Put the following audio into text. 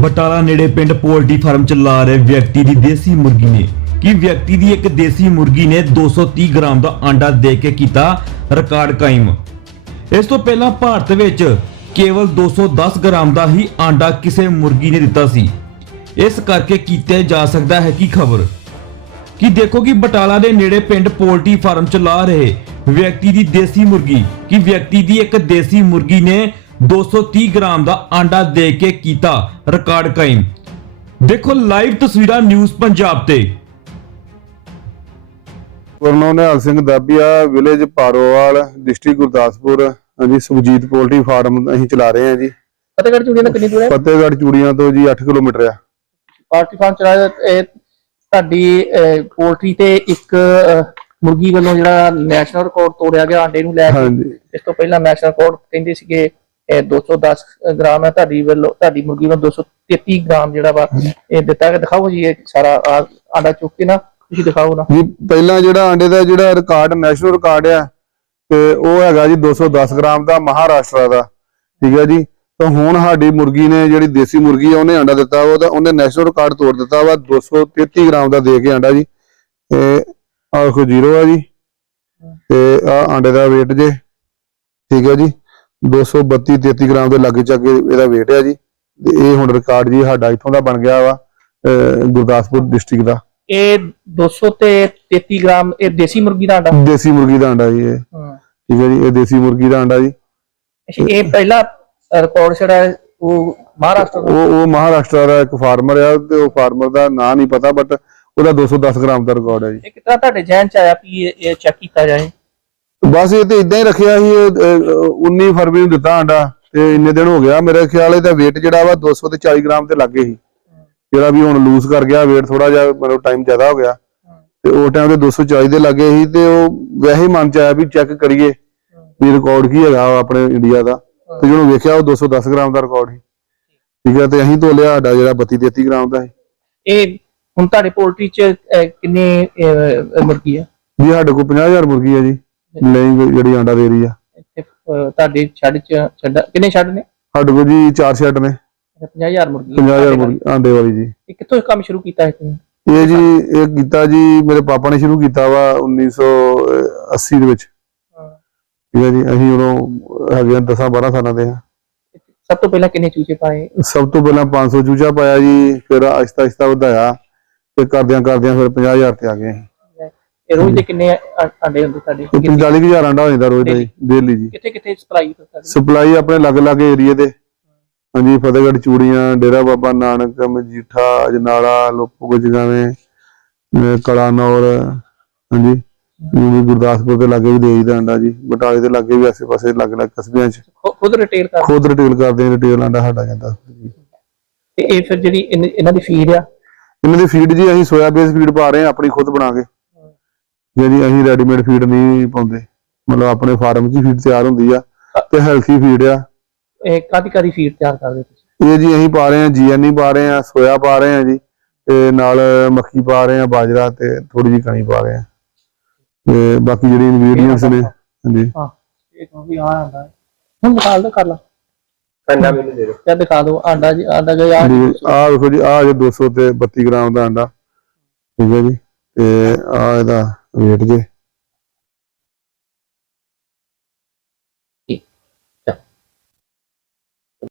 ਬਟਾਲਾ ਨੇੜੇ ਪਿੰਡ poultry farm ਚ ਰਹੇ ਵਿਅਕਤੀ ਦੀ ਦੇਸੀ ਮੁਰਗੀ ਨੇ। ਕਿ ਵਿਅਕਤੀ ਦੀ ਇੱਕ ਦੇਸੀ ਮੁਰਗੀ ਨੇ 230 ਗ੍ਰਾਮ ਦਾ ਆਂਡਾ ਦੇ ਕੇ ਕੀਤਾ ਰਿਕਾਰਡ ਕਾਇਮ? ਇਸ ਤੋਂ ਪਹਿਲਾਂ ਭਾਰਤ ਵਿੱਚ ਕੇਵਲ 210 ਗ੍ਰਾਮ ਦਾ ਹੀ ਆਂਡਾ ਕਿਸੇ ਮੁਰਗੀ ਨੇ ਦਿੱਤਾ ਸੀ। ਇਸ ਕਰਕੇ ਕੀਤੇ ਜਾ ਸਕਦਾ ਹੈ ਕਿ ਖਬਰ? ਕਿ ਦੇਖੋ ਕਿ ਬਟਾਲਾ ਦੇ ਨੇੜੇ ਪਿੰਡ ਪੋਲਟਰੀ ਫਾਰਮ ਚ ਲਾ ਰਹੇ ਵਿਅਕਤੀ ਦੀ ਦੇਸੀ ਮੁਰਗੀ, ਕਿ ਵਿਅਕਤੀ ਦੀ ਇੱਕ ਦੇਸੀ ਮੁਰਗੀ ਨੇ 230 ਗ੍ਰਾਮ ਦਾ ਆਂਡਾ ਦੇ ਕੇ ਕੀਤਾ ਰਿਕਾਰਡ ਕਾਇਮ ਦੇਖੋ ਲਾਈਵ ਤਸਵੀਰਾਂ ਨਿਊਜ਼ ਪੰਜਾਬ ਤੇ। ਗੁਰਨੋ ਨਿਹਾਲ ਸਿੰਘ ਦਾਬੀਆ ਵਿਲੇਜ ਪਾਰੋਵਾਲ ਡਿਸਟ੍ਰਿਕਟ ਗੁਰਦਾਸਪੁਰ ਹਾਂਜੀ ਸੁਖਜੀਤ ਪੋਲਟਰੀ ਫਾਰਮ ਅਸੀਂ ਚਲਾ ਰਹੇ ਹਾਂ ਜੀ। ਫਤਿਹਗੜ੍ਹ ਚੂੜੀਆਂ ਦਾ ਕਿੰਨੀ ਦੂਰ ਹੈ? ਫਤਿਹਗੜ੍ਹ ਚੂੜੀਆਂ ਤੋਂ ਜੀ 8 ਕਿਲੋਮੀਟਰ ਆ ਪਾਰਟੀ ਫਾਰਮ ਚਲਾਇਆ ਇਹ ਤੁਹਾਡੀ ਪੋਲਟਰੀ ਤੇ ਇੱਕ ਮੁਰਗੀ ਵੱਲੋਂ ਜਿਹੜਾ ਨੈਸ਼ਨਲ ਰਿਕਾਰਡ ਤੋੜਿਆ ਗਿਆ ਆਂਡੇ ਨੂੰ ਲੈ ਕੇ। ਇਸ ਤੋਂ ਪਹਿਲਾਂ ਨੈਸ਼ਨਲ ਰਿਕਾਰਡ ਕਹਿੰਦੇ ਸੀਗੇ ਇਹ 210 ਗ੍ਰਾਮ ਹੈ ਤੁਹਾਡੀ ਵੱਲੋਂ ਤੁਹਾਡੀ ਮੁਰਗੀ ਨੂੰ 233 ਗ੍ਰਾਮ ਜਿਹੜਾ ਵਾ ਇਹ ਦਿੱਤਾ ਗਿਆ। ਦਿਖਾਓ ਜੀ ਇਹ ਸਾਰਾ ਆਹ ਆਂਡਾ ਚੁੱਕ ਕੇ ਨਾ ਤੁਸੀਂ ਦਿਖਾਓ ਨਾ। ਜੀ ਪਹਿਲਾਂ ਜਿਹੜਾ ਆਂਡੇ ਦਾ ਜਿਹੜਾ ਰਿਕਾਰਡ ਨੈਸ਼ਨਲ ਰਿਕਾਰਡ ਆ ਤੇ ਉਹ ਹੈਗਾ ਜੀ 210 ਗ੍ਰਾਮ ਦਾ ਮਹਾਰਾਸ਼ਟਰ ਦਾ ਠੀਕ ਹੈ ਜੀ। ਤਾਂ ਹੁਣ ਸਾਡੀ ਮੁਰਗੀ ਨੇ ਜਿਹੜੀ ਦੇਸੀ ਮੁਰਗੀ ਆ ਉਹਨੇ ਆਂਡਾ ਦਿੱਤਾ ਵਾ ਉਹਦਾ ਉਹਨੇ ਨੈਸ਼ਨਲ ਰਿਕਾਰਡ ਤੋੜ ਦਿੱਤਾ ਵਾ 233 ਗ੍ਰਾਮ ਦਾ ਦੇ ਕੇ ਆਂਡਾ ਜੀ। ਤੇ ਆਹ ਦੇਖੋ ਜ਼ੀਰੋ ਆ ਜੀ ਤੇ ਆ ਆਂਡੇ ਦਾ weight ਜੇ ਠੀਕ ਹੈ ਜੀ। 232 33 ਗ੍ਰਾਮ ਦੇ ਲਾਗੇ ਚਾਗੇ ਇਹਦਾ weight ਹੈ ਜੀ। ਤੇ ਇਹ ਹੁਣ ਰਿਕਾਰਡ ਜੀ ਸਾਡਾ ਇੱਥੋਂ ਦਾ ਬਣ ਗਿਆ ਵਾ ਗੁਰਦਾਸਪੁਰ ਡਿਸਟ੍ਰਿਕਟ ਦਾ। ਇਹ 200 ਤੇ 33 ਗ੍ਰਾਮ ਇਹ ਦੇਸੀ ਮੁਰਗੀ ਦਾ ਆਂਡਾ ਦੇਸੀ ਮੁਰਗੀ ਦਾ ਅੰਡਾ ਜੀ ਇਹ। ਠੀਕ ਹੈ ਜੀ ਇਹ ਦੇਸੀ ਮੁਰਗੀ ਦਾ ਅੰਡਾ ਜੀ। ਇਹ ਪਹਿਲਾ ਰਿਕਾਰਡ ਜਿਹੜਾ ਉਹ ਮਹਾਰਾਸ਼ਟਰ ਦਾ? ਉਹ ਉਹ ਮਹਾਰਾਸ਼ਟਰ ਦਾ ਇੱਕ ਫਾਰਮਰ ਆ ਤੇ ਉਹ ਫਾਰਮਰ ਦਾ ਨਾਂ ਨਹੀਂ ਪਤਾ ਬਟ ਉਹਦਾ 210 ਗ੍ਰਾਮ ਦਾ ਰਿਕਾਰਡ ਹੈ ਜੀ। ਇਹ ਕਿਤਨਾ ਤੁਹਾਡੇ ਜਹਿਨ ਚ ਆਇਆ ਵੀ ਇਹ ਚੈੱਕ ਕੀਤਾ ਜਾਏ? ਬਸ ਇਹ ਤੇ ਇਦਾਂ ਹੀ ਰੱਖਿਆ ਸੀ ਇਹ, ਅਹ, 19 ਫਰਵਰੀ ਨੂੰ ਦਿੱਤਾ ਅੰਡਾ ਤੇ ਇੰਨੇ ਦਿਨ ਹੋ ਗਿਆ। ਮੇਰੇ ਖਿਆਲ ਇਹਦਾ weight ਜਿਹੜਾ ਵਾ 200 ਤੇ 40 ਗ੍ਰਾਮ ਤੇ ਲੱਗੇ ਸੀ। ਜਿਹੜਾ ਵੀ ਹੁਣ ਲੂਜ਼ ਕਰ ਗਿਆ weight ਥੋੜਾ ਜਿਹਾ ਮਤਲਬ ਟਾਈਮ ਜ਼ਿਆਦਾ ਹੋ ਗਿਆ। ਤੇ ਉਹ ਟਾਈਮ ਤੇ 240 ਦੇ ਲੱਗੇ ਸੀ ਤੇ ਉਹ ਵੈਸੇ ਹੀ ਮਨ ਚ ਆਇਆ ਵੀ ਚੈੱਕ ਕਰੀਏ ਵੀ ਰਿਕਾਰਡ ਕੀ ਹੈਗਾ ਆਪਣੇ ਇੰਡੀਆ ਦਾ। ਤੇ ਜਦੋਂ ਵੇਖਿਆ ਉਹ 210 ਗ੍ਰਾਮ ਦਾ ਰਿਕਾਰਡ ਸੀ। ਠੀਕ ਹੈ ਤੇ ਅਸੀਂ ਤੋਲਿਆ ਸਾਡਾ ਜਿਹੜਾ 32 33 ਗ੍ਰਾਮ ਦਾ ਸੀ। ਇਹ ਹੁਣ ਤੁਹਾਡੇ ਪੋਲਟਰੀ ਚ ਕਿੰਨੇ ਮੁਰਗੀ ਆ? ਜੀ ਸਾਡੇ ਕੋਲ 50000 ਮੁਰਗੀ ਹੈ ਜੀ। ਲਈ ਜਿਹੜੀ ਆਂਡਾ ਦੇ ਰਹੀ ਆ। ਇੱਥੇ ਅਹ, ਤੁਹਾਡੇ ਛੱਡ ਚ ਛੱਡ ਕਿੰਨੇ ਛੱਡ ਨੇ? ਸਾਡੇ ਕੋਲ ਜੀ 4 ਸ਼ੈੱਡ ਨੇ। 50000 ਮੁਰਗੀ। 50000 ਮੁਰਗੀ ਆਂਡੇ ਵਾਲੀ ਜੀ। ਇਹ ਕਿੱਥੋਂ ਇਹ ਕੰਮ ਸ਼ੁਰੂ ਕੀਤਾ ਹੈ ਤੁਸੀਂ? ਇਹ ਜੀ ਇਹ ਕੀਤਾ ਜੀ ਮੇਰੇ ਪਾਪਾ ਨੇ ਸ਼ੁਰੂ ਕੀਤਾ ਵਾ 1980 ਦੇ ਵਿੱਚ। ਠੀਕ ਹੈ ਜੀ ਅਸੀਂ ਉਦੋਂ ਹੈਗੇ ਹਾਂ 10 12 ਸਾਲਾਂ ਦੇ ਹਾਂ ਸਭ ਤੋਂ ਪਹਿਲਾਂ ਕਿੰਨੇ ਚੂਚੇ ਪਾਏ? ਸਭ ਤੋਂ ਪਹਿਲਾਂ 500 ਚੂਚਾ ਪਾਇਆ ਜੀ ਫਿਰ ਆਹਿਸਤਾ ਆਹਿਸਤਾ ਵਧਾਇਆ ਤੇ ਕਰਦਿਆਂ ਕਰਦਿਆਂ ਫਿਰ 50000 ਤੇ ਆ ਗਏ। ਅਸੀਂ। ਇਹ ਰੋਜ਼ ਦੇ ਕਿੰਨੇ ਆ- ਆਂਡੇ ਹੁੰਦੇ ਤੁਹਾਡੇ? ਤੇ 45000 ਆਂਡਾ ਹੋ ਜਾਂਦਾ ਰੋਜ਼ ਦਾ ਜੀ ਡੇਲੀ ਜੀ। ਕਿੱਥੇ ਕਿੱਥੇ ਸਪਲਾਈ ਤੁਹਾਡੀ? ਸਪਲਾਈ ਆਪਣੇ ਅਲੱਗ-ਅਲੱਗ ਏਰੀਏ ਦੇ। ਹਾਂਜੀ ਫਤਿਹਗੜ੍ਹ ਚੂੜੀਆਂ ਡੇਰਾ ਬਾਬਾ ਨਾਨਕ ਮਜੀਠਾ ਅਜਨਾਲਾ ਲੋਪੋ ਗਜਗਾਵੇਂ ਅਹ ਕਲਾਨੌਰ ਹਾਂਜੀ। ਜਿਵੇਂ ਵੀ ਗੁਰਦਾਸਪੁਰ ਦੇ ਲਾਗੇ ਵੀ ਦੇਈਦਾ ਅੰਡਾ ਜੀ ਬਟਾਲੇ ਦੇ ਲਾਗੇ ਵੀ ਆਸੇ ਪਾਸੇ ਅਲੱਗ-ਅਲੱਗ ਕਸਬਿਆਂ 'ਚ। ਖੁ- ਖੁਦ ਰਿਟੇਲ ਕਰ ਖੁਦ ਰਿਟੇਲ ਕਰਦੇ ਆ ਰਿਟੇਲ ਆਂਡਾ ਸਾਡਾ ਜਾਂਦਾ ਜੀ। ਤੇ ਇਹ ਫਿਰ ਜਿਹੜੀ ਇਨ- ਇਹਨਾਂ ਦੀ ਫੀਡ ਆ? ਇਹਨਾਂ ਦੀ ਫੀਡ ਜੀ ਅਸੀਂ ਸੋਇਆ ਬੇਸ ਫੀਡ ਪਾ ਰਹੇ ਹਾਂ ਆਪਣੀ ਖੁਦ ਬਣਾ ਕੇ। ਜਿਹੜੀ ਅਸੀਂ ਰੈਡੀਮੇਡ ਫੀਡ ਨਹੀਂ ਪਾਉਂਦੇ। ਮਤਲਬ ਆਪਣੇ ਫਾਰਮ 'ਚ ਫੀਡ ਤਿਆਰ ਹੁੰਦੀ ਆ ਤੇ ਹੈਲਥੀ ਫੀਡ ਆ। ਇਹ ਕਾਦੀ ਕਾਦੀ ਫੀਡ ਤਿਆਰ ਕਰਦੇ ਤੁਸੀਂ? ਇਹ ਜੀ ਅਸੀਂ ਪਾ ਰਹੇ ਹਾਂ ਜੀਐਨਈ ਪਾ ਰਹੇ ਹਾਂ ਸੋਇਆ ਪਾ ਰਹੇ ਹਾਂ ਜੀ ਤੇ ਨਾਲ ਮੱਕੀ ਪਾ ਰਹੇ ਹਾਂ ਬਾਜਰਾ ਤੇ ਥੋੜੀ ਜਿਹੀ ਕਣੀ ਪਾ ਰਹੇ ਹਾਂ। ਤੇ ਬਾਕੀ ਜਿਹੜੀ ਇਨਗਰੀਡੀਅੰਟਸ ਨੇ ਹਾਂਜੀ। ਹਾਂ ਇਹ ਵੀ ਆ ਆਂਡਾ ਹੈ। ਹੁਣ ਦਿਖਾ ਦੋ ਕਰ ਲਾ। ਅੰਡਾ ਮੈਨੂੰ ਦੇ ਦਿਓ। ਦਿਖਾ ਦਿਓ ਆਂਡਾ ਜੀ ਆਂਡਾ ਗਿਆ ਯਾਰ ਆਹ ਵੇਖੋ ਜੀ ਆਹ ਜੇ 200 ਤੇ 32 ਗ੍ਰਾਮ ਦਾ ਅੰਡਾ ਠੀਕ ਹੈ ਜੀ ਤੇ ਆਹ ਇਹਦਾ weight ਜੇ